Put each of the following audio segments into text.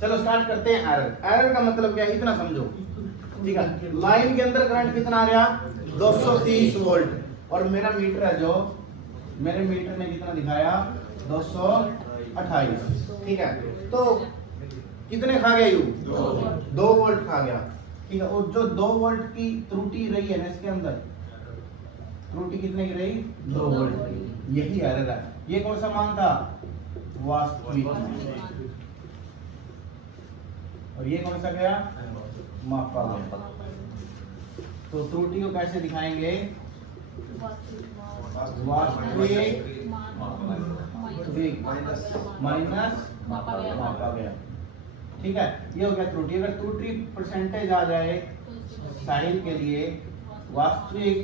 चलो स्टार्ट करते हैं एरर। एरर का मतलब क्या है इतना समझो, ठीक है। लाइन के अंदर करंट कितना आ रहा 230 वोल्ट और मेरा मीटर है जो मेरे मीटर ने कितना दिखाया 228, ठीक है। तो कितने खा गया यू 2 वोल्ट खा गया, ठीक है। और जो 2 वोल्ट की त्रुटि रही है ना इसके अंदर, त्रुटि कितने की रही 2 वोल्ट की, यही एरर है। ये कौन सा मान था वास्तविक, और ये कौन सा गया मापा गया। तो त्रुटि को कैसे दिखाएंगे वास्तविक माइनस मापा गया, ठीक है। ये हो गया त्रुटि। अगर त्रुटि परसेंटेज आ जाए साहिल के लिए वास्तविक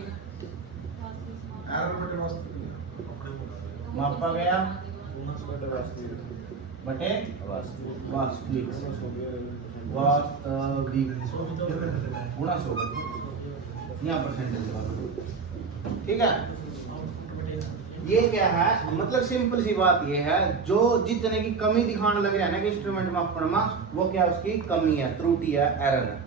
मापा गया बटे वास्तविक गुणा 100 यहाँ परसेंटेज, ठीक है। ये क्या है मतलब सिंपल सी बात ये है, जो जितने की कमी दिखाने लग रहा है ना कि इंस्ट्रूमेंट मापन में, वो क्या उसकी कमी है, त्रुटि है, एरर है,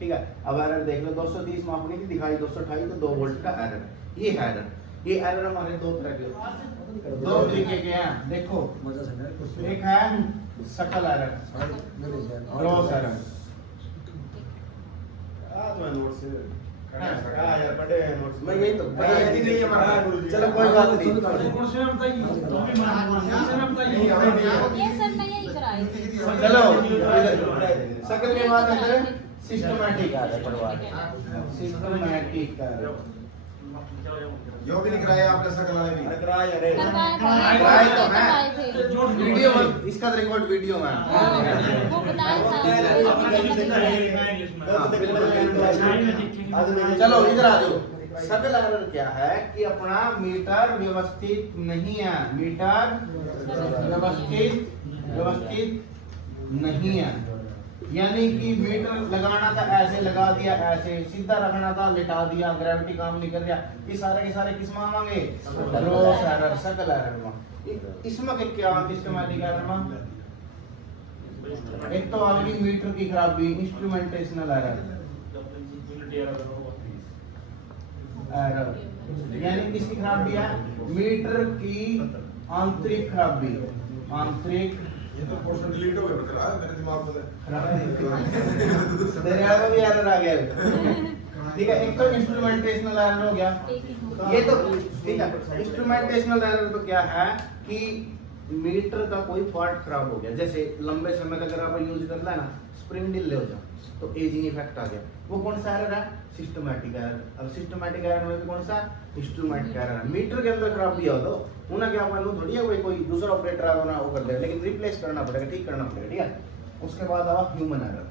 ठीक है। अब एरर देख लो 230 मापनी थी दिखाई 228, तो 2 वोल्ट का एरर है। ये है एरर। ये एरर हमारे दो तरह के, 2 तरीके के हैं। देखो एक है सकल एरर, ग्रॉस एरर। मैं यही तो चलो कोई बात नहीं, चलो सकल के बाद सिस्टमैटिक आ रहा, सिस्टमैटिक जो भी कराया आपने सकल वाले भी कराया रे, कराया तो है वीडियो में, इसका रिकॉर्ड वीडियो में वो बताया था। चलो इधर आ जाओ। सकल एरर क्या है कि अपना मीटर व्यवस्थित नहीं है, मीटर व्यवस्थित नहीं है, यानी कि मीटर लगाना था ऐसे लगा दिया, ऐसे सीधा रखना था लिटा दिया, ग्रेविटी काम नहीं कर रहा। ये सारे के सारे किस में आवांगे ग्रॉस एरर, सकल एरर में। इसमें क्या सिस्टमैटिक एरर में एक तो आ गई मीटर की खराबी, इंस्ट्रूमेंटेशनल एरर, यानी किसकी खराबी है मीटर की आंतरिक खराबी, आंतरिक ये तो पोर्शन डिलीट हो गया बेटा मेरे दिमाग में तेरे आगे भी एरर आ गया, ठीक है। एक तो इंस्ट्रूमेंटेशनल एरर हो गया, ये तो ठीक है। इंस्ट्रूमेंटेशनल एरर तो क्या है कि मीटर का कोई पार्ट खराब हो गया, जैसे लंबे समय तक अगर आप यूज करना है ना, स्प्रिंग ढीले हो जाए तो एजिंग इफेक्ट आ गया, वो कौन सा एरर है सिस्टमैटिक एरर। अब सिस्टमैटिक एरर में भी कौन सा इंस्ट्रूमेंट एरर है। मीटर के अंदर खराबी हो तो उन्हें क्या मालूम थोड़ी है कोई दूसरा ऑपरेटर आना वो कर देगा, लेकिन रिप्लेस करना पड़ेगा, ठीक करना पड़ेगा, ठीक है। उसके बाद आवा ह्यूमन एरर।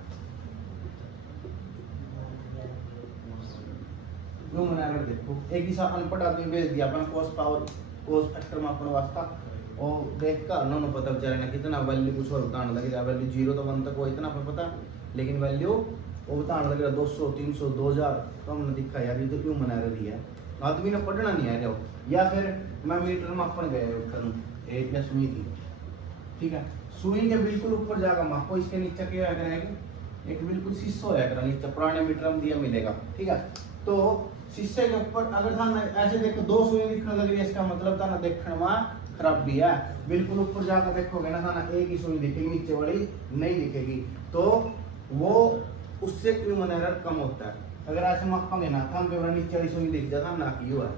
ह्यूमन एरर देखो, एक ही साथ अनपढ़ आदमी भेज दिया अपन कॉस पावर कॉस फैक्टर मापन वास्ता, और देख कर नो पता बेचारे ने कितना वैल्यू कुछ और बताने लग गया, वैल्यू 0 तो 1 तक वो इतना पता, लेकिन वैल्यू वो बताने लग रहा 200 300 2000, तो हमने दिखा यार ये तो ह्यूमन एरर ही है, आदमी ने पढ़ना नहीं आ जाओ। या फिर मैं मीटर मापन गया करूँ एक या सुई थी, ठीक है, सुई के बिल्कुल ऊपर जाकर मापो, इसके नीचे क्या करेगा एक बिल्कुल शीशा होया करा नीचे, पुराने मीटर में दिया मिलेगा, ठीक है। तो शीशे के ऊपर अगर था ना ऐसे देखो 2 सुई दिखने लग रही है, इसका मतलब था ना देखने में खराबी है। बिल्कुल ऊपर जाकर देखोगे ना था ना एक ही सुई दिखेगी, नीचे वाली नहीं दिखेगी, तो वो उससे ह्यूमन एरर कम होता है। अगर ऐसे मापेंगे ना थंब पे नीचे वाली सुई दिख जाता ना कि यू है,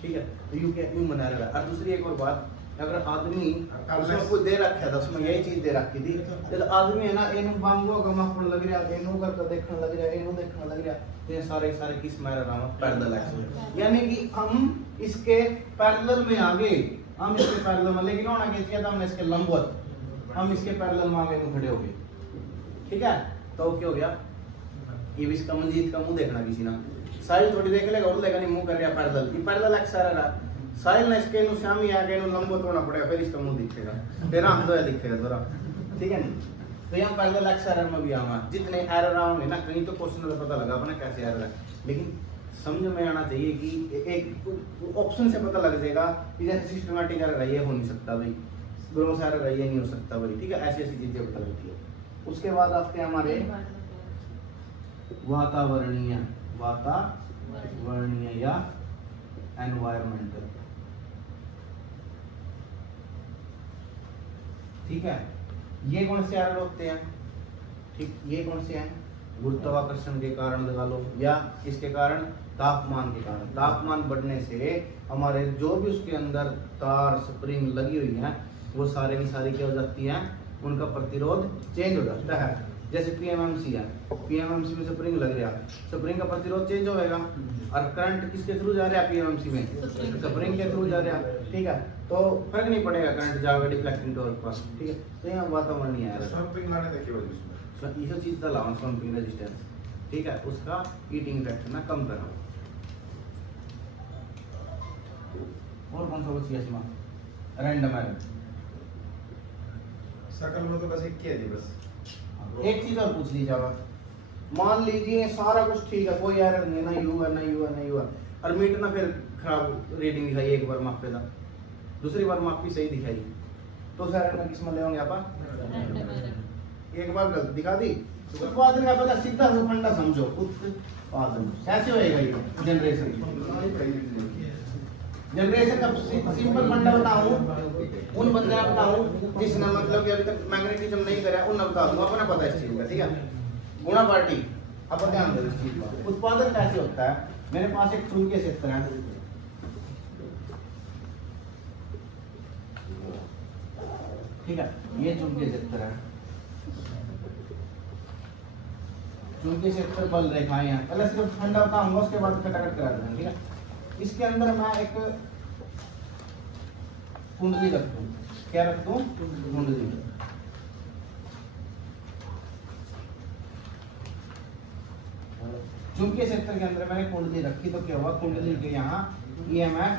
ठीक है, तो यू क्या ह्यूमन एरर है। और दूसरी एक और बात, अगर आदमी उसमें कुछ दे रखा था, उसमें यही चीज दे रखी थी, जब आदमी है ना इन्हों बांगो का मापन लग रहा, इन्हों करके देखने लग रहा, इन्हों देखने लग रहा, तो ये सारे सारे किस में एरर है पैरेलल एक्सिस, यानी कि हम इसके पैरेलल में आगे, हम इसके पैरेलल में, लेकिन होना क्या चाहिए था हमने इसके लंबवत, हम इसके पैरेलल में आगे खड़े हो गए, ठीक है। तो क्या हो गया ये भी इसका मंजीत का मुंह देखना किसी ना, साहिल थोड़ी देख लेगा और लेगा नहीं मुंह कर रहा पैरेलल, ये पैरेलल एक्स आ रहा, साहिल ने इसके नु शामी आगे नु लंबवत होना पड़ेगा, फिर इसका मुंह दिखेगा, तेरा हम तो दिखेगा थोड़ा, ठीक है नहीं। तो यहाँ पैरेलल एक्स एरर में भी आऊंगा, जितने एरर होंगे ना कहीं तो क्वेश्चन का पता लगा अपना कैसे एरर है, लेकिन समझ में आना चाहिए कि एक ऑप्शन से पता लग जाएगा कि जैसे सिस्टमैटिक एरर है ये हो नहीं सकता भाई, ग्रोस एरर है, ये नहीं हो सकता भाई, ठीक है। ऐसी ऐसी चीजें बता देती है। उसके बाद आते हैं हमारे वातावरणीय या एनवायरमेंटल, ठीक है। ये कौन से एरर होते हैं, ठीक, ये कौन से हैं? गुरुत्वाकर्षण के कारण लगा लो, या इसके कारण तापमान के कारण। तापमान बढ़ने से हमारे जो भी उसके अंदर तार स्प्रिंग लगी हुई हैं वो सारे की सारी क्या हो जाती हैं, उनका प्रतिरोध चेंज हो जाता है। जैसे पीएमएमसी है, पीएमएमसी में स्प्रिंग लग रहा है, स्प्रिंग का प्रतिरोध चेंज होएगा, और करंट किसके थ्रू जा रहा है पीएमएमसी में, स्प्रिंग के थ्रू जा रहा है, ठीक है। तो फर्क नहीं पड़ेगा करंट जाएगा डिफ्लेक्टिंग टॉर्क पर, ठीक है। तो यहाँ वातावरणीय है, स्वैम्पिंग लाने देखिए वाली इसमें ये चीज का लाउंस स्वैम्पिंग रेजिस्टेंस, ठीक है, उसका हीटिंग फैक्टर ना कम करो। और कौन सा बची है इसमें? Random error. सकल में तो बस एक ही है जी, बस एक चीज और पूछ लीजिए आप, मान लीजिए सारा कुछ ठीक है, कोई एरर नहीं है, ना यू है ना यू है ना यू है, और मीटर ना फिर खराब रीडिंग दिखाई, एक बार मापे था, दूसरी बार मापी सही दिखाई, तो उस एरर में किस में ले होंगे आप? एक बार गलत दिखा दी, उत्पादन का पता सीधा से फंडा समझो, उत्पादन कैसे होएगा ये जनरेशन का सिंपल फंडा बताऊं, उन बंदे का बताऊं जिसने मतलब कि अभी तक मैग्नेटिज्म नहीं करा, उन बता दूंगा, अपना पता है इस चीज का, ठीक है। गुणा पार्टी, अब ध्यान दो इस चीज पर। उत्पादन कैसे होता है? मेरे पास एक चुंबकीय क्षेत्र है, ठीक है, ये चुंबकीय क्षेत्र है, चुंबकीय क्षेत्र बल रेखाएं हैं, पहले सिर्फ फंडा बताऊंगा, उसके बाद खटाखट करा देंगे, ठीक है। इसके अंदर मैं एक कुंडली रख दूं, क्या रख दूं? कुंडली। चुंबकीय क्षेत्र के अंदर मैंने कुंडली रखी, तो क्या हुआ, कुंडली के यहाँ ईएमएफ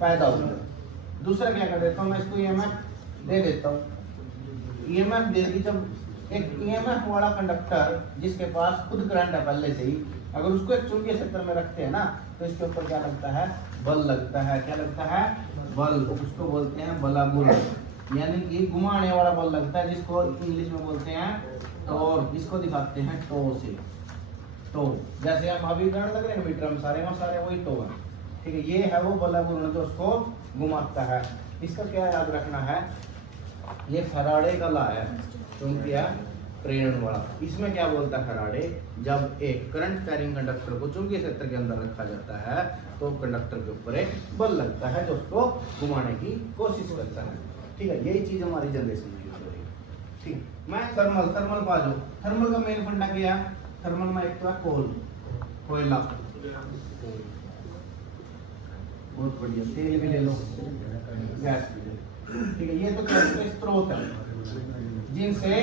पैदा हो गया। दूसरा क्या कर देता हूँ मैं, इसको ईएमएफ दे देता हूँ। ईएमएफ दे दी, जब एक ईएमएफ वाला कंडक्टर जिसके पास खुद करंट है पहले से ही, अगर उसको एक चुंबकीय क्षेत्र में रखते हैं ना, तो इसके ऊपर क्या लगता है? बल लगता है। क्या लगता है? बल। उसको बोलते हैं बलागुर, यानी कि घुमाने वाला बल लगता है, जिसको इंग्लिश में बोलते हैं टॉर्क। इसको दिखाते हैं टो से, टो। जैसे हम अभी करंट लग रहे हैं मीटर में, सारे वही टो है, ठीक है। ये है वो बलागुर जो उसको घुमाता है। इसका क्या याद रखना है, ये फैराडे का लॉ है, चुंबकीय प्रेरण वाला। इसमें क्या बोलता है फैराडे, जब एक करंट कैरिंग कंडक्टर को चुंबकीय क्षेत्र के अंदर रखा जाता है तो कंडक्टर के ऊपर एक बल लगता है जो उसको घुमाने की कोशिश करता है, ठीक है। यही चीज हमारी जनरेशन की हो रही है, ठीक है। मैं थर्मल बाजू, थर्मल का मेन फंडा क्या है? थर्मल में एक तो है कोयला, बहुत बढ़िया, तेल भी ले लो, गैस भी ले लो, ठीक है। ये तो क्या स्रोत है जिनसे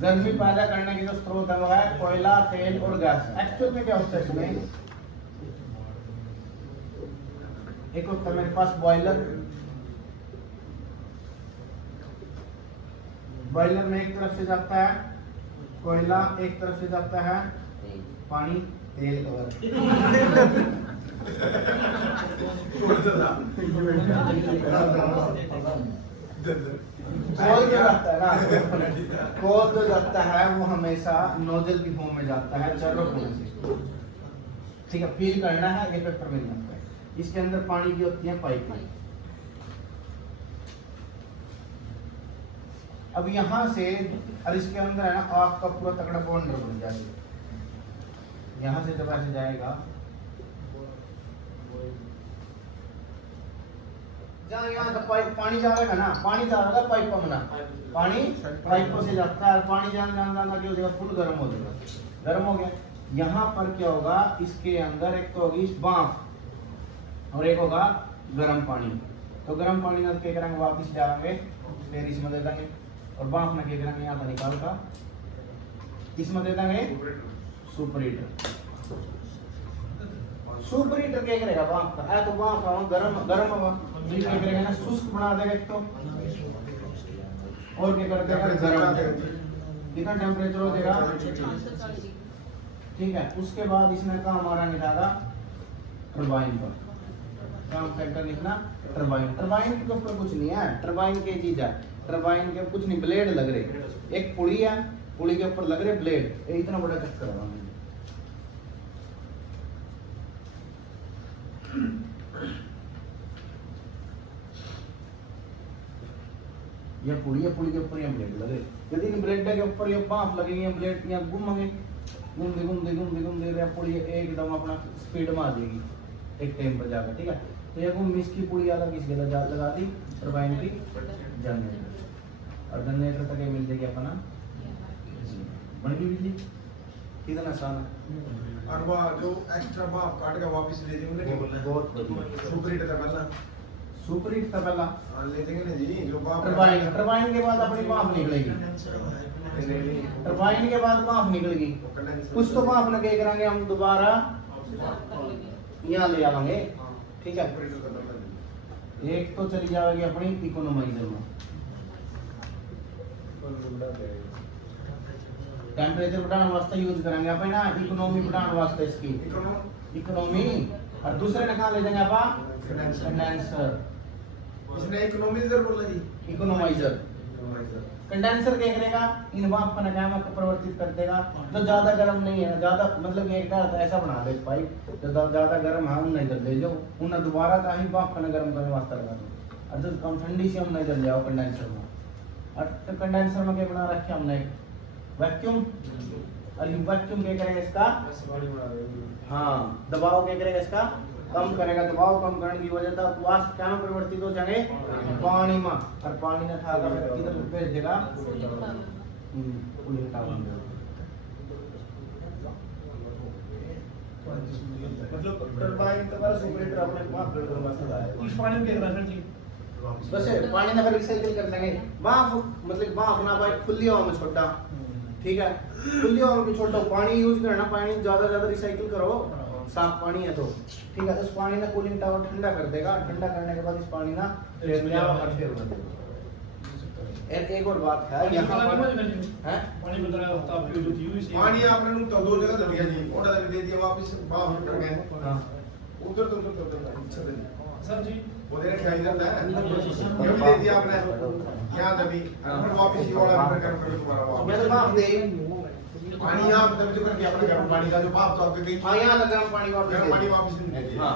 गर्मी पैदा करने के जो स्रोत है वो है कोयला, तेल और गैस। एक्चुअल में क्या होता है इसमें, एक होता है मेरे पास बॉयलर, बॉयलर में एक तरफ से जाता है कोयला, एक तरफ से जाता है पानी, तेल और कोल जो जाता है ना, कोल जो जाता है वो हमेशा नोजल की फॉर्म में जाता है, चलो से, ठीक है। फील करना है, ये पेपर में जाता है। इसके अंदर पानी की होती है पाइपें। अब यहाँ से और इसके अंदर है ना आपका पूरा तगड़ा बॉन्ड बन जाएगा। यहाँ से जब ऐसे जाएगा, जहाँ यहाँ का पाइप पानी जा रहा है ना, पानी जा रहा है पाइप में ना, पानी पाइपों से जाता है, पानी जान क्या हो जाएगा, फुल गर्म हो जाएगा, गर्म हो गया। यहाँ पर क्या होगा, इसके अंदर एक तो होगी भाप और एक होगा गर्म पानी। तो गर्म पानी में क्या करेंगे, वापिस डालेंगे, फिर इसमें दे देंगे, और भाप में क्या करेंगे, यहाँ से निकाल कर इसमें दे देंगे सुपर हीटर। सुपर हीटर क्या करेगा, भाप का है तो भाप का गरम गरम हवा क्या करेगा ना, शुष्क बना देगा एक तो, और क्या कर देगा गरम। कितना टेम्परेचर हो जाएगा, ठीक है। उसके बाद इसने काम हमारा निकाला टरबाइन पर, काम करके निकला टरबाइन टरबाइन के ऊपर कुछ नहीं है, टरबाइन की चीज है, टरबाइन के कुछ नहीं, ब्लेड लग रहे, एक पुड़ी है, पुड़ी के ऊपर लग रहे ब्लेड, ये इतना बड़ा चक्कर है। ये पुड़ी है, पुड़ी के ऊपर ये ब्लेड लगे, यदि इन ब्लेड के ऊपर ये बांफ लगेगी, ये ब्लेड यहाँ घूमेंगे, घूमते घूमते घूमते घूमते ये पुड़ी एकदम अपना स्पीड में आ जाएगी एक टाइम पर जाकर, ठीक है। तो ये घूम इसकी पुड़ी अलग इसके लगा दी टरबाइन की जनरेटर, और जनरेटर तक ये मिल जाएगी अपना बन गई बिजली, कितना आसान है। और वो जो एक्स्ट्रा भाप काट के वापस ले जाएंगे क्या बोलना है? बहुत बढ़िया। सुपर हीट करना सुपर हीट था पहला, हां ले जाएंगे ना जी, जो भाप टरबाइन टरबाइन के बाद अपनी भाप निकलेगी, टरबाइन के बाद भाप निकलेगी, कुछ तो भाप लगे करेंगे हम दोबारा यहाँ ले आएंगे, ठीक है। एक तो चली जाएगी अपनी इकोनोमाइजर में, टेम्परेचर बढ़ाने वास्ते यूज करेंगे अपन ना, इकोनॉमी बढ़ाने वास्ते इसकी इकोनॉमी, और दूसरे ने कहाँ ले जाएंगे अपन कंडेंसर, इसने इकोनॉमाइजर बोला जी, इकोनोमाइजर। कंडेंसर क्या करेगा, इन भाप का नकामा को परिवर्तित कर देगा, तो ज्यादा गर्म नहीं है, ज्यादा मतलब एक ऐसा बना दे पाइप जो ज्यादा गर्म है उन नहीं जल ले जाओ, उन्हें दोबारा का ही भाप का गर्म करने वास्ते लगा दो, और जो कम ठंडी से हम नहीं जल जाओ कंडेंसर में। और तो कंडेंसर में क्या बना रखे हमने, वैक्यूम, और ये वैक्यूम क्या करेगा इसका, हाँ दबाव क्या करेगा इसका, कम करेगा, दबाव कम करने की वजह से वाष्प क्या में परिवर्तित हो जाएंगे, पानी में, और पानी ने था किधर भेज देगा, कूलिंग टावर में। मतलब टरबाइन तो बड़ा सुपर हीटर अपने भाप करने वास्ते है, इस पानी में क्या करना चाहिए? वैसे पानी ना फिर रिसाइकिल कर देंगे, भाप मतलब भाप ना भाई खुली हवा में छोटा, ठीक है, खुली हवा में छोटा पानी यूज करना, पानी ज्यादा रिसाइकिल करो, साफ पानी है तो ठीक है। उस पानी ना कूलिंग टावर ठंडा कर देगा, ठंडा करने के बाद इस पानी ना फिर एक और बात है यहाँ पर है, पानी बदल रहा होता है जो यूज पानी आपने नु तो दो जगह दे दिया जी, ओटा दे दिया वापस भाप कर गए, हां उधर तो अच्छा दे सर जी वो देने खाई जाता है, ये भी दे दिया आपने यहां दबी, फिर वापस ये वाला कर दोबारा मैं तो भाप दे पानी यहाँ तब जो करके अपने गर्म पानी का जो भाप तो आपके कहीं हाँ यहाँ तक गर्म पानी वापस गर्म पानी वापस नहीं दे, हाँ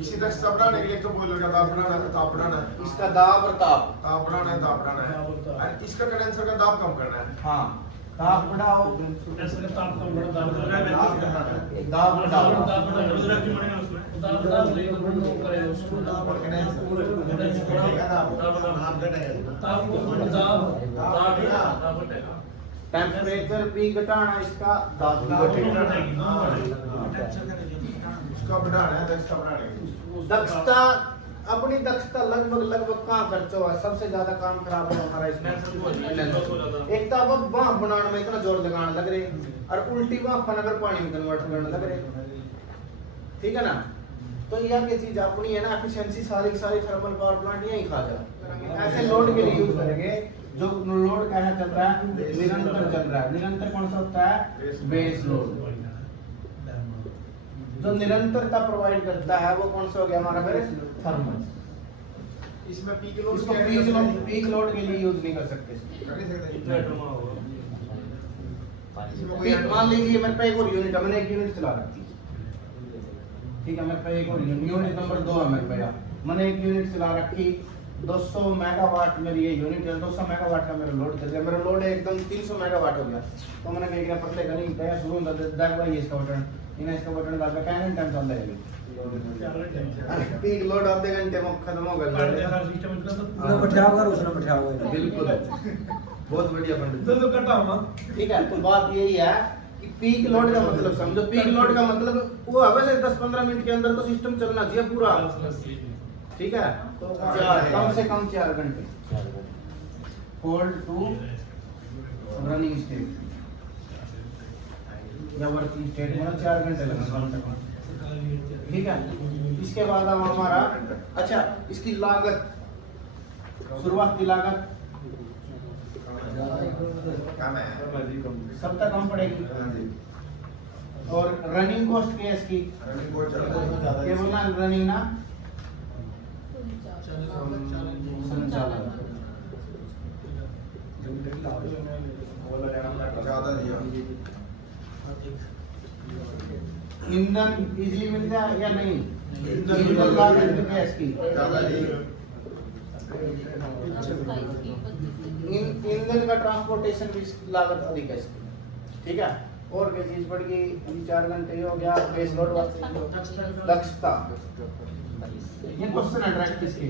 इसी तरह सब बढ़ाने के लिए तो बॉयलर का दाब बढ़ाना है, ताप बढ़ाना है, इसका दाब और ताप, ताप बढ़ाना है, ताप बढ़ाना है, और इसका कंडेंसर का दाब कम करना है। हाँ ताप बढ़ाओ, ऐसे का ताप कम बड़ा दाब बढ़ाना दाब बढ़ाओ, दाब बढ़ाना की मणि उसमें दाब लेकर बंद करे उसको दाब और कंडेंसर बढ़ेगा, दाब घटेगा, ताप को दाब बढ़ेगा, टेम्परेचर भी घटाना, इसका दाब भी घटेगा। उसका बढ़ाना है, दक्षता बढ़ाने के लिए। दक्षता अपनी दक्षता लगभग कहाँ खर्च हुआ, सबसे ज्यादा काम खराब है हमारा इसमें, एक तो अब भाप बनाने में इतना जोर लगाने लग रहे, और उल्टी भाप का अगर पानी में कन्वर्ट करने लग रहे, ठीक है ना। तो यह क्या चीज अपनी है ना, एफिशिएंसी सारी थर्मल पावर प्लांट यही खा जाए, ऐसे लोड के लिए यूज करेंगे जो लोड क्या चल रहा है, निरंतर चल रहा है। निरंतर कौन सा होता है, बेस लोड, जो निरंतरता प्रोवाइड करता है वो कौन सा हो गया हमारा, फिर थर्मल। इसमें पीक लोड इसको पीक लोड के लिए यूज नहीं कर सकते। कर नहीं सकते इतना ड्रामा होगा। इसमें कोई मान लीजिए मेरे पे एक और यूनिट है, मैंने एक यूनिट चला रखी, ठीक है, मेरे पे एक और यूनिट नंबर 2 है मेरे पे, मैंने एक यूनिट चला रखी, 200 मेगावाट मेरी ये यूनिट है, 200 मेगावाट का मेरा लोड चल गया, मेरा लोड एकदम 300 मेगावाट हो गया। तो मैंने कह दिया पतले का नहीं तय शुरू होता दे भाई इसका बटन, इन्हें इसका बटन दबा के कहने टाइम चल जाएगी, पीक लोड आधे घंटे में खत्म हो गया। सिस्टम इतना तो पूरा बैठाओ कर उसने बैठाओ है बिल्कुल बहुत बढ़िया पंडित तो कटा हुआ। ठीक है। तो बात यही है कि पीक लोड का मतलब समझो, पीक लोड का मतलब वो है वैसे 10-15 मिनट के अंदर तो सिस्टम चलना चाहिए पूरा, ठीक है। तो कम से कम 4 घंटे होल्ड टू रनिंग स्टेट या वर्किंग स्टेट में 4 घंटे लगेंगे कम से कम, ठीक है। इसके बाद अब हमारा अच्छा इसकी लागत, शुरुआती लागत काम है, सबका कम पड़ेगी, हाँ जी। और रनिंग कॉस्ट क्या है इसकी, रनिंग बहुत ज्यादा ये बोलना रनिंग ना संचालन ज्यादा दिया ईंधन इजीली मिलता है या नहीं? ईंधन ईंधन लागत भी गैस की ज्यादा दिया ईंधन का ट्रांसपोर्टेशन भी लागत अधिक है इसकी, ठीक है। और क्या चीज पड़ गई? 4 घंटे हो गया बेस लोड वास्ते दक्षता। ये क्वेश्चन है डायरेक्ट इसकी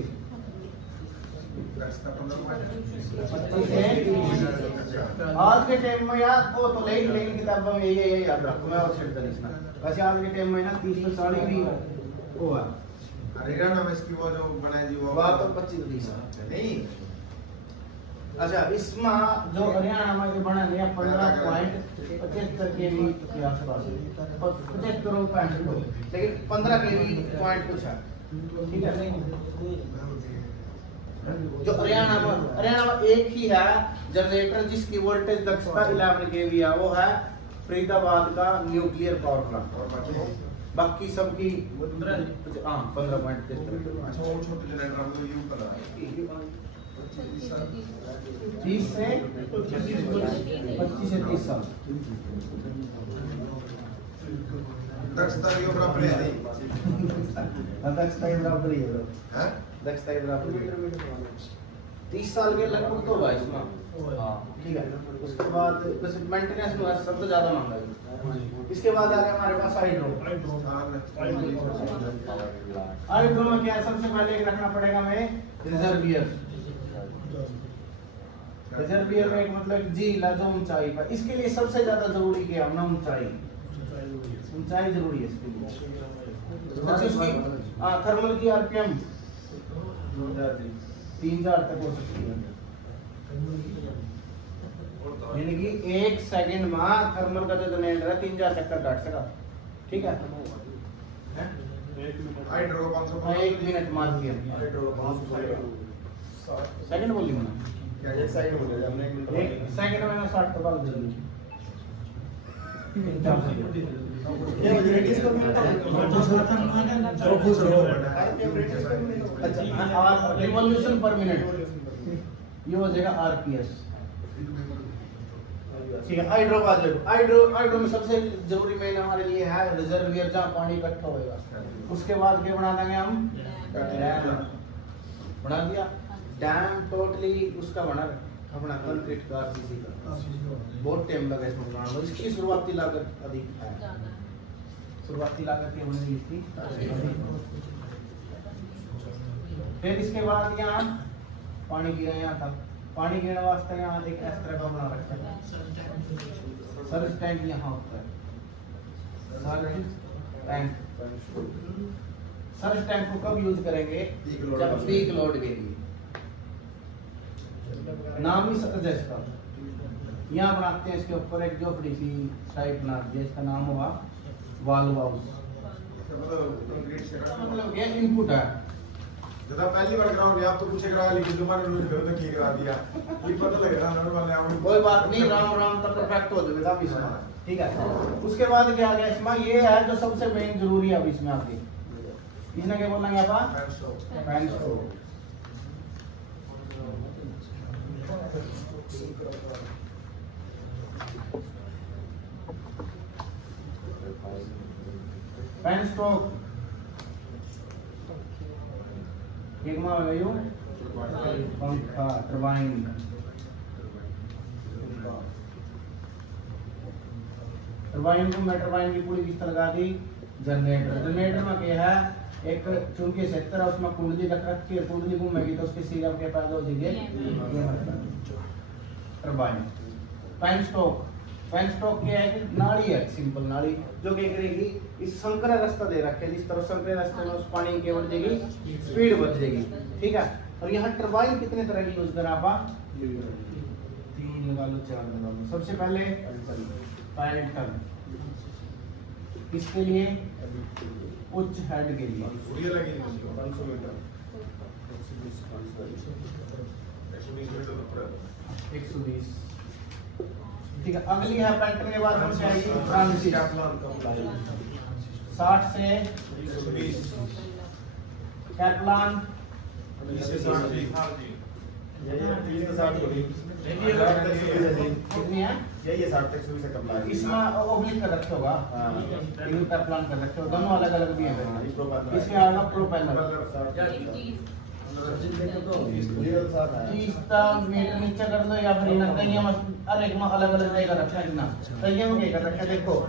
आज के टाइम में यार वो तो लेकिन किताबों में ये याद रखो, मैं और छेड़ता नहीं इसमें। वैसे आज के टाइम में ना 30 से 40 भी वो है। हरियाणा में इसकी वो जो बनाई थी वो वहाँ तो 25 नहीं अच्छा, इसमें जो हरियाणा में ये बना लिया 15.75 केवी के आसपास 75.2, लेकिन 15 केवी पॉइंट कुछ है, ठीक है। जो हरियाणा में एक ही है जनरेटर जिसकी वोल्टेज दक्षता 11 केवी है, वो है फरीदाबाद का न्यूक्लियर पावर प्लांट। बाकी सबकी 15.73। अच्छा वो छोटे जनरेटर हमको यूज करना है 30 से 25 से 30 साल दक्षता के बराबर है नहीं दक्षता के बराबर ही है लोग, हैं दक्षता के बराबर 30 साल के लगभग तो होगा इसमें, ठीक है। उसके बाद मेंटेनेंस में सबसे ज्यादा महंगा है। इसके बाद आ गया हमारे पास हाइड्रो में क्या है? सबसे पहले एक रखना पड़ेगा हमें रिजर्वियर। रिजर्वियर में एक मतलब झील जो ऊंचाई पर, इसके लिए सबसे ज्यादा जरूरी क्या है? ऊंचाई जरूरी है इसके लिए। अच्छा, इसकी थर्मल की आरपीएम 3000 तक हो सकती है, यानी कि 1 सेकंड में थर्मल का जो जनरेटर है 3000 चक्कर काट सका, ठीक है। हाइड्रो को 500 1 मिनट मार दिया सेकंड बोली मैंने, क्या एक सेकंड हो गया हमने 1 मिनट 1 सेकंड में 60 तो बात जल्दी रिवॉल्यूशन पर मिनट ये हो जाएगा आरपीएस, ठीक है। हाइड्रो में सबसे जरूरी मेन हमारे लिए है रिजर्वियर, जहाँ पानी इकट्ठा होएगा। उसके बाद क्या बना देंगे हम? डैम बना दिया। डैम टोटली उसका बना अपना कंक्रीट का, सीसी का, बहुत टाइम लगा इसमें बनाने में। इसकी शुरुआती लागत अधिक है, शुरुआती लागत ये होने इसकी। फिर इसके बाद यहाँ पानी गिरा, यहाँ तक पानी गिरने वास्ते यहाँ एक इस तरह का बना रखा है सर्च टैंक, यहाँ होता है सर्च टैंक को कब यूज करेंगे? जब पीक लोड के लिए। नाम ही सर्च है इसका, यहाँ बनाते हैं। इसके ऊपर एक झोपड़ी सी टाइप बना दिया, इसका नाम होगा वाल्व हाउस। मतलब ये इनपुट है। जब पहली बार कराओगे आप तो पूछे करा लेकिन तुम्हारे रूल करो तो की करा दिया ये पता लगेगा ना वाले आप कोई बात नहीं, राम तक परफेक्ट हो जाएगा अभी इसमें, ठीक है। उसके बाद क्या आ गया इसमें? ये है जो सबसे मेन जरूरी है अभी इसमें आपके, इसने क्या बोलेंगे आप? Fan stroke. फैन स्ट्रोक एक में आएगा पंखा, टरबाइन। टरबाइन को मैं टरबाइन की पूरी किस्त लगा दी। जनरेटर में क्या है? एक चुंबकीय क्षेत्र है, उसमें कुंडली रख रखी है, कुंडली घूमेगी तो उसके सीधा के पैदा हो जाएगी टरबाइन। फैन स्ट्रोक क्या है? नाड़ी है, सिंपल नाड़ी, जो क्या करेगी? इस संकरा रास्ता दे रखे, जिस तरह संकरे रास्ते में उस पानी की बढ़ जाएगी, स्पीड बढ़ जाएगी, ठीक है। और यहाँ टरबाइन कितने तरह की यूज करा आप? 3 लगा लो, 4 लगा लो। सबसे पहले पैरेंटल, किसके लिए? उच्च हेड के लिए। ये लगी 500 मीटर 120, ठीक है। अगली है पैटर्न के बाद कौन सी आएगी? फ्रांसिस 60 से 120, कैप्लान कितनी है यही 60 तक से कम है इसमें ओब्लिक कर रखे होगा इनका प्लान कर रखे हो दोनों अलग अलग भी हैं इसमें आएगा प्रोपेलर 30 मीटर नीचे कर दो या फिर इन्हें कहीं हम हर एक में अलग अलग जगह रखा है ना कहीं हम क्या कर रखे हैं देखो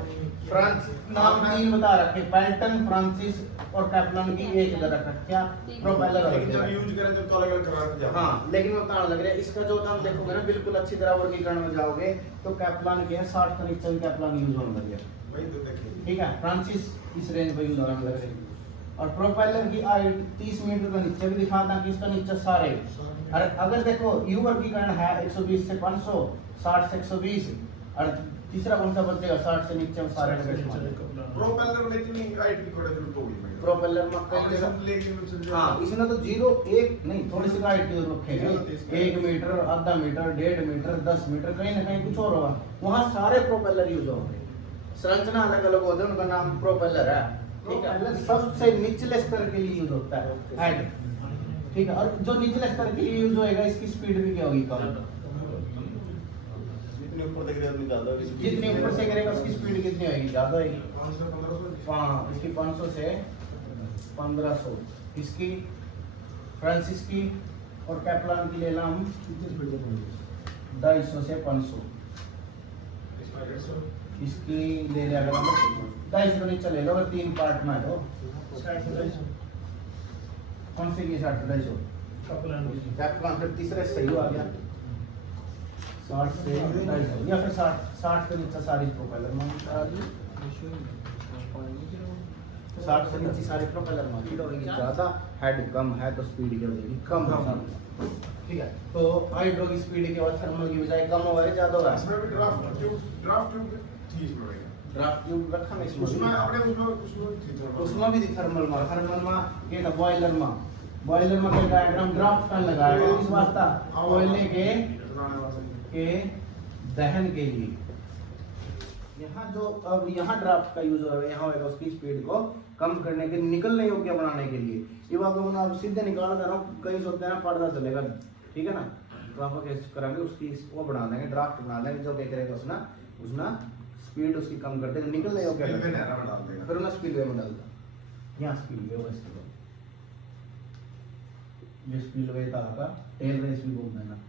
फ्रांस नाम तीन बता रखे पेल्टन फ्रांसिस और कैप्लान की एक इधर रखा क्या प्रोपेलर लेकिन जब यूज करें जब तो अलग अलग करवा के हाँ लेकिन वो बताने लग रहा है इसका जो हम देखोगे ना बिल्कुल अच्छी तरह वर्गीकरण में जाओगे तो कैप्लान के 60 कनेक्शन कैप्लान यूज होने लग गया वही तो देखिए ठीक है फ्रांसिस इस रेंज पे यूज होने लग रही और प्रोपेलर की हाइट 30 मीटर का नीचे भी दिखा था कि इसका नीचे सारे अगर देखो यू वर्गीकरण है 120 से 500 60 से 120 और तीसरा कौन सा बचेगा 60 से नीचे में सारे प्रोपेलर में इतनी हाइट की थोड़ा जरूरत होगी प्रोपेलर में लेकिन हाँ इसमें तो 0 1 नहीं थोड़ी सी हाइट की जरूरत रखेंगे 1 मीटर आधा मीटर 1.5 मीटर 10 मीटर कहीं ना कहीं कुछ और होगा वहाँ सारे प्रोपेलर यूज होंगे संरचना अलग अलग होते हैं उनका नाम प्रोपेलर है ठीक है सबसे निचले स्तर के लिए यूज होता है हेड ठीक है और जो निचले स्तर के लिए यूज होएगा इसकी स्पीड भी क्या होगी कम जितने ऊपर तक गिरेगा ज्यादा होगी जितनी ऊपर से गिरेगा उसकी स्पीड कितनी होगी ज्यादा होगी 500 1500 हाँ इसकी 500 से 1500 इसकी फ्रांसिस की और कैप्लान की ले ला हम 250 से 500 इसकी ले लिया अगर हम 250 तो नहीं चलेगा अगर 3 पार्ट में है तो कौन से की 60 250 कैप्लान फिर तीसरा सही हो आ गया 60 से 250 या फिर 60 के नीचे सारी प्रोपेलर में 60 से नीचे सारी प्रोपेलर में ज्यादा हेड कम है तो स्पीड क्या हो जाएगी कम हो ठीक है तो हाइड्रो की स्पीड के बाद थर्मल की बजाय कम होगा ज्यादा होगा इसमें भी ड्राफ्ट ट्यूब थी इसमें ड्राफ्ट ट्यूब रखा है इसमें उसमें अपने उसमें भी थी थर्मल में ये ना बॉयलर में क्या डायग्राम ड्राफ्ट फैन लगाया है इस वास्ते कोयले के दहन के लिए यहाँ जो अब यहाँ ड्राफ्ट का यूज हो रहा है यहाँ होगा उसकी स्पीड को कम करने के निकलने योग्य बनाने के लिए ये बात मैं आप सीधे निकाल दे रहा हूँ कहीं सोचते हैं ना पढ़ना चलेगा ठीक है ना तो आप कैसे कराएंगे उसकी वो बना देंगे ड्राफ्ट बना देंगे जो क्या करेगा उसना स्पीड उसकी कम कर देगा निकलने योग्य फिर उन्हें स्पीड वे में डालता यहाँ स्पीड वे वैसे ये स्पीड वे था आपका टेल रेस भी बोलते हैं ना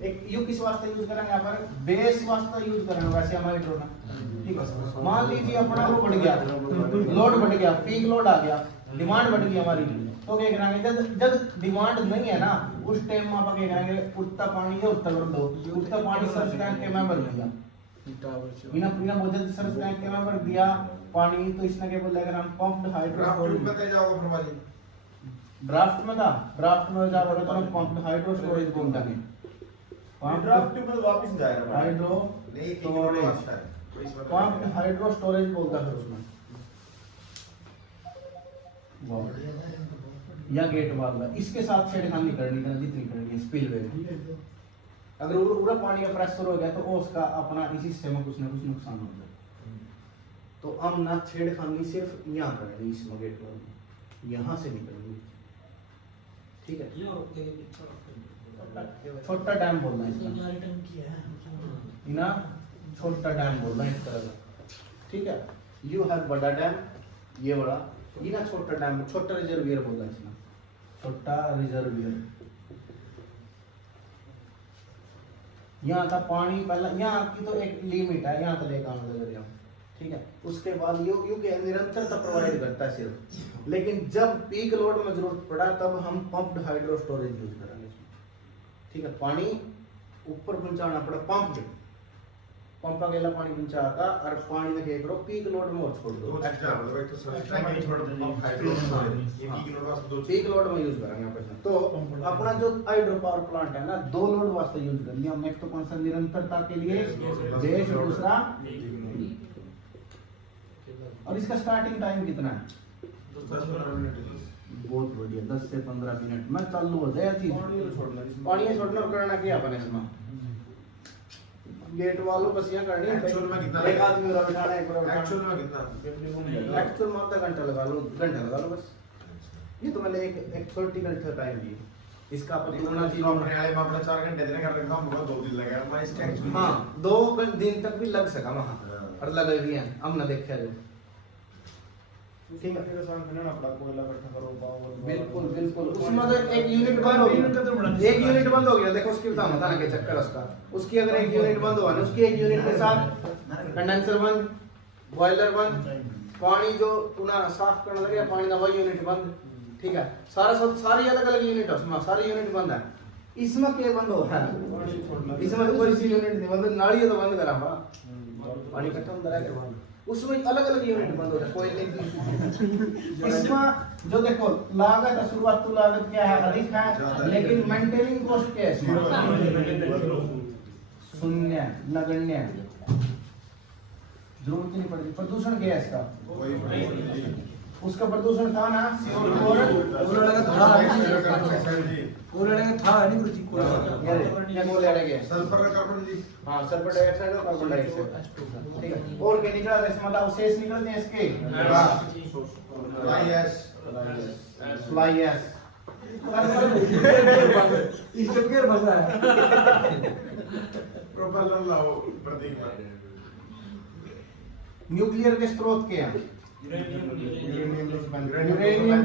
एक यू किस वास्ते यूज करेंगे यहाँ पर बेस वास्ते यूज करेंगे वैसे हमारे ड्रोन ठीक है मान लीजिए अपना वो बढ़ गया लोड बढ़ गया पीक लोड आ गया डिमांड बढ़ गई हमारी तो क्या करेंगे जब डिमांड नहीं है ना उस टाइम में आप क्या करेंगे उठता पानी है उठता कर दो उठता पानी सर्च टैंक के में भर दिया बिना बोझल सर्च टैंक के में भर दिया पानी तो इसने क्या बोलेगा हम पंप्ड हाइड्रो स्टोरेज ड्राफ्ट में जाओगे तो हम पंप्ड हाइड्रो स्टोरेज बोल देंगे ड्राफ्ट ट्यूब में वापस जाएगा हाइड्रो पंप्ड हाइड्रो स्टोरेज बोलता है उसमें या गेट वाला इसके साथ छेड़खानी करनी है जितनी करनी है स्पिलवे अगर पूरा पानी का प्रेशर हो गया तो उसका अपना इसी हिस्से में कुछ ना कुछ नुकसान हो जाए तो हम ना छेड़खानी सिर्फ यहाँ करेंगे इसमें गेट वाले यहाँ से निकलेंगे ठीक है छोटा डैम बोलना है इसका ना छोटा डैम बोलना है इस तरह का ठीक है यू हैव बड़ा डैम ये बड़ा ये ना छोटा डैम छोटा रिजर्वियर बोलना है इसमें छोटा रिजर्वियर यहाँ था पानी पहला यहाँ की तो एक लिमिट है यहाँ तो लेकर आना लग ठीक है उसके बाद यू के निरंतरता प्रोवाइड करता है सिर्फ लेकिन जब पीक लोड में जरूरत पड़ा तब हम पंप्ड हाइड्रो स्टोरेज यूज करेंगे ठीक है पानी ऊपर पहुंचाना पड़ा पंप अकेला पानी पहुंचाता और पानी में क्या करो पीक लोड में और छोड़ दो पीक लोड में यूज करेंगे अपन तो अपना जो हाइड्रो पावर प्लांट है ना 2 लोड वास्ते यूज कर लिया हमने एक तो कौन सा निरंतरता के लिए बेस दूसरा और इसका स्टार्टिंग टाइम कितना है 10-15 मिनट बहुत बढ़िया 10 से 15 मिनट में चालू हो जाए चीज पानी छोड़ना और करना क्या अपन इसमें गेट वालों बस यहाँ करनी है एक्चुअल में कितना एक आदमी उरा बिठाना एक उरा बिठाना एक्चुअल में कितना एक्चुअल में आधा घंटा लगा लो बस ये तो मैंने एक थ्योरेटिकल टाइम दी इसका अपन पूरा अपने वाले में अपना 4 घंटे देने का रखा हम 2 दिन लगा मैं इसके एक्चुअली हाँ 2 दिन तक भी लग सका वहाँ और लगे भी हैं हम ना देखे जो ठीक है बिल्कुल बिल्कुल उसमें तो एक यूनिट बंद हो गया एक यूनिट बंद हो गया देखो उसकी बता बताना के चक्कर उसका उसकी अगर एक यूनिट बंद हुआ ना उसकी एक यूनिट के साथ कंडेंसर बंद बॉयलर बंद पानी जो पुनः साफ करने लगे पानी का वही यूनिट बंद ठीक है सारी अलग अलग यूनिट है उसमें सारी यूनिट बंद है इसमें क्या बंद हो रहा है इसमें तो कोई सी यूनिट नहीं बंद नाली तो बंद करा पानी इकट्ठा होता रहा उसमें अलग अलग यूनिट बंद हो जाए कोई नहीं इसमें जो देखो लागत शुरुआत तो लागत क्या है अधिक है लेकिन मेंटेनिंग कॉस्ट क्या है शून्य नगण्य जरूरत नहीं पड़ती प्रदूषण क्या है इसका उसका प्रदूषण था ना CO2 और वो लड़का था नहीं कुछ क्या बोले अड़े सल्फर का कार्बन जी हाँ सल्फर डाइऑक्साइड और कार्बन डाइऑक्साइड ठीक है और क्या निकला इसमें मतलब अवशेष निकलते हैं इसके फ्लाई एश इसके केयर बसा है प्रोपेलर लाओ प्रतीक न्यूक्लियर के स्रोत क्या हैं यूरेनियम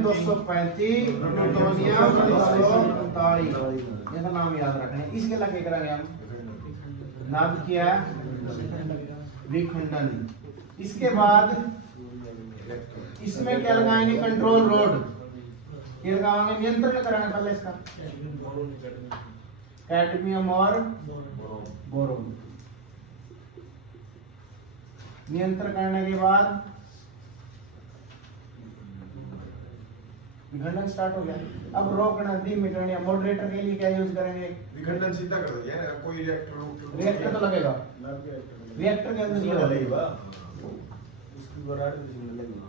235 प्लूटोनियम 239 ये तो नाम याद रखने इसके लिए क्या करेंगे हम नाम किया विखंडन इसके बाद इसमें क्या लगाएंगे कंट्रोल रोड ये लगाएंगे नियंत्रण करेंगे पहले इसका कैडमियम और बोरोन नियंत्रण करने के बाद विखंडन स्टार्ट हो गया अब रोकना डिमिटर या मॉडरेटर के लिए क्या यूज करेंगे विखंडन सीधा कर दो यार कोई रिएक्टर तो लगेगा रिएक्टर के अंदर ये लगेगा उसकी बराबर लगेगी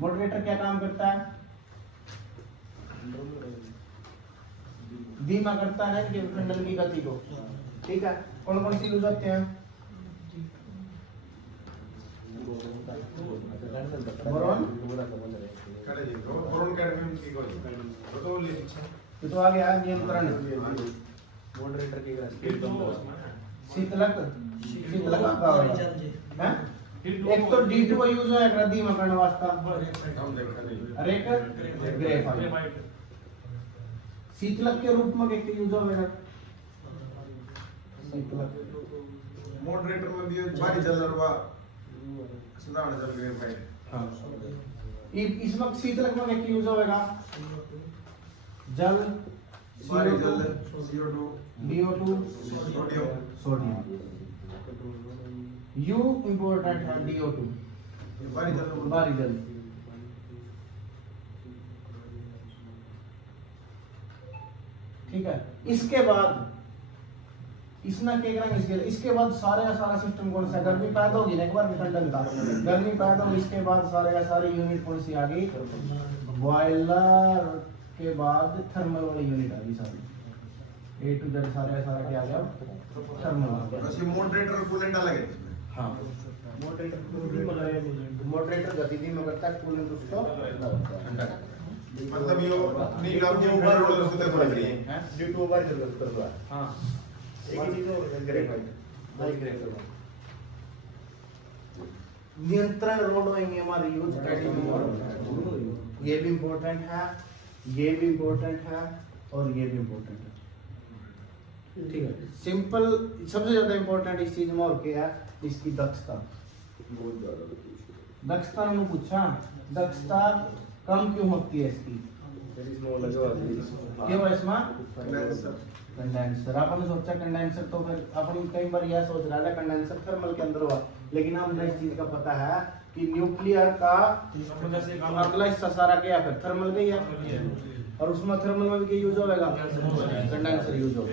मॉडरेटर क्या काम करता है धीमा करता है कि विखंडन की गति को ठीक है कौन कौन सी यूज होते हैं बोरॉन बोरॉन कैडमियम की कोई तो ले ये तो आ गया नियंत्रण मॉडरेटर की शीतलक शीतलक आपका है एक तो D2 यूज है ग्रंथि में करने वास्ता हम देखा नहीं और एक ग्रेफाइट शीतलक के रूप में क्या यूज होगा शीतलक मॉडरेटर में दिए भारी जल रहा साधारण जल गए भाई हां इसमें शीतलक में क्या यूज होगा जल भारी जल CO2 DO2 sodium sodium U important है DO2 भारी जल भारी जल ठीक है इसके बाद इसमें क्या करेंगे इसके बाद सारे का सारा सिस्टम कौन सा गर्मी पैदा होगी ना एक बार विखंडन था गर्मी पैदा होगी इसके बाद सारे का सारी यूनिट कौन सी आ गई बॉयलर के बाद थर्मल वाली यूनिट आ गई सारी A to Z सारे का सारा क्या आ गया थर्मल बस ये मॉडरेटर कूलेंट अलग है हाँ मॉडरेटर गति धीमा करता है कूलेंट उसको ठंडा मतलब ये नहीं आप जो ऊपर रोड उसको पड़ रही है ड्यू टू ओवर जरूरत कर रहा है हां एक ही चीज और ग्रेफाइट भाई ग्रेफाइट नियंत्रण रोड होंगे हमारे यूज कैडमियम और ये भी इंपॉर्टेंट है ये भी इंपॉर्टेंट है और ये भी इंपॉर्टेंट है ठीक है सिंपल सबसे ज्यादा इंपॉर्टेंट इस चीज में और क्या है इसकी दक्षता बहुत ज्यादा दक्षता ने पूछा दक्षता कम क्यों होती है इसकी क्यों है इसमें कंडेंसर अपन ने सोचा कंडेंसर तो फिर अपन कई बार यह सोच रहा था कंडेंसर थर्मल के अंदर हुआ लेकिन हमें इस चीज का पता है कि न्यूक्लियर का अगला हिस्सा सारा क्या फिर थर्मल का ही है और उसमें थर्मल में भी क्या यूज होगा कंडेंसर यूज होगा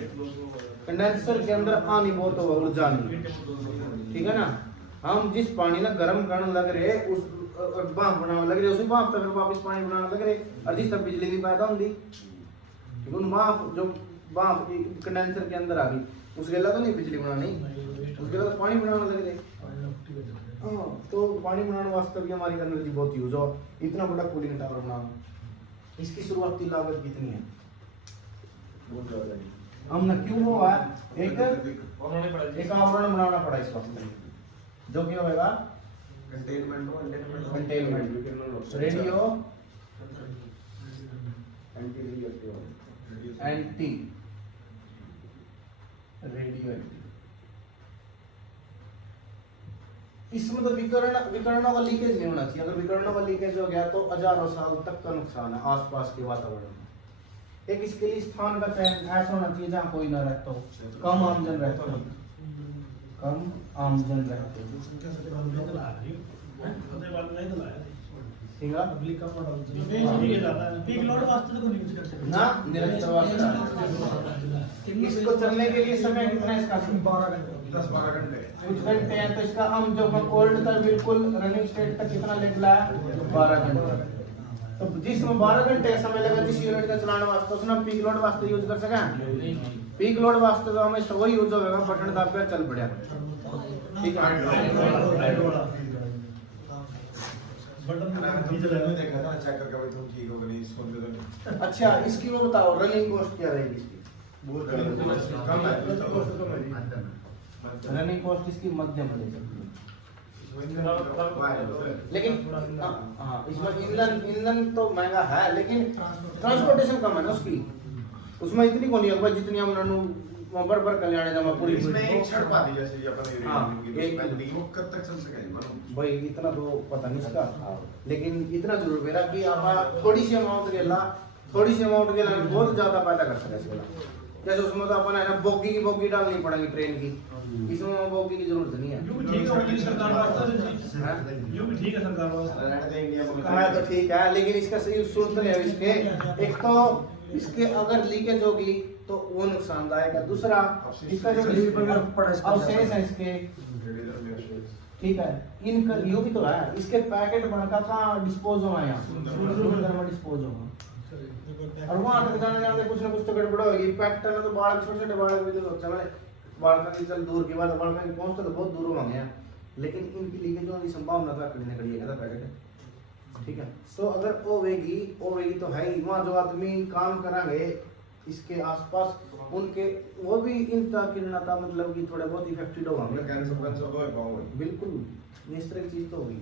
कंडेंसर के अंदर पानी बहुत होगा ऊर्जा नहीं ठीक है ना हम जिस पानी ना गर्म करने लग रहे उस भाप बनाने लग रहे उसी भाप तक वापस पानी बनाने लग रहे और जिस तक बिजली भी पैदा होती उन भाप जो भाप कंडेंसर के अंदर आ गई उसके लिए तो नहीं बिजली बनानी उसके लिए तो पानी बनाने लग रहे हाँ, तो पानी बनाने वास्ते भी हमारी एनर्जी बहुत यूज हो। इतना बड़ा कूलिंग टावर बनाओ, इसकी शुरुआती लागत कितनी है? बहुत ज्यादा है। हमने क्यों हुआ एक उन्होंने पढ़ा एक आवरण बनाना पड़ा इस वास्ते, जो क्या होगा containment containment radio anti reactive anti radio active. इसमें तो विकर्णों का लीकेज नहीं होना चाहिए। अगर विकर्णों का लीकेज हो गया तो हजारों साल तक का नुकसान है आसपास के वातावरण में। एक इसके लिए स्थान का चयन ऐसा होना चाहिए जहाँ कोई ना रहता हो, कम आमजन रहता हो, कम आमजन रहते हो, ठीक है ना। निरंतर वास्ता इसको चलने के लिए समय कितना है इसका? 10-12 घंटे कुछ घंटे हैं, तो इसका हम जब कोल्ड तक बिल्कुल रनिंग स्टेट तक कितना निकला है? 12 घंटे। तो जिसमें 12 घंटे का समय लगा जिस यूनिट का चलाने वास्ते, उसने हम पीक लोड वास्ते यूज कर सकें? पीक लोड वास्ते तो हमें वही यूज होगा, बटन दाब कर चल पड़ा, ठीक है। देखा था चेक करके भाई तुम ठीक हो गई इसको दे दो। अच्छा, इसकी वो बताओ रनिंग कॉस्ट क्या रहेगी इसकी? बहुत कम है। रनिंग कॉस्ट इसकी मध्यम रहेगी, लेकिन हाँ इसमें ईंधन तो महंगा है, लेकिन ट्रांसपोर्टेशन कम है ना उसकी। उसमें इतनी को नहीं है जितनी हम पर कल्याण जमा पूरी इसमें एक छड़ पा दी जैसे ये अपन हाँ, एक वो कब तक चल सकेगी भाई इतना तो पता नहीं इसका, लेकिन इतना जरूर मेरा कि आप थोड़ी सी अमाउंट के लिए बहुत ज्यादा पैदा कर सकते हैं। जैसे उसमें तो अपन है ना बोगी डालनी पड़ेगी ट्रेन की, इसमें बोगी की जरूरत नहीं है। हाँ तो ठीक है, लेकिन इसका सही सूत्र है इसके, एक तो इसके अगर लीकेज होगी तो वो नुकसानदायक है। दूसरा इसका जो अवशेष है इसके, ठीक है, इनका यो भी तो है, इसके पैकेट बनकर कहाँ डिस्पोज होगा? यहाँ समुद्र में डिस्पोज होगा, और वहाँ तक जाने कुछ ना कुछ तो गड़बड़ होगी। पैकेट ना तो बाढ़ छोटे बाढ़ भी तो सोचा मैंने, बाढ़ का चल दूर की बात, बाढ़ का पहुँचते तो बहुत दूर होंगे हैं, लेकिन इनकी लीकेज होने की संभावना तो कड़ी है पैकेट, ठीक है। तो अगर ओवेगी तो है ही, वहाँ जो आदमी काम करांगे इसके आसपास उनके वो भी इन किरणता मतलब कि थोड़े बहुत इफेक्टेड होंगे, बिल्कुल इस तरह की चीज तो होगी।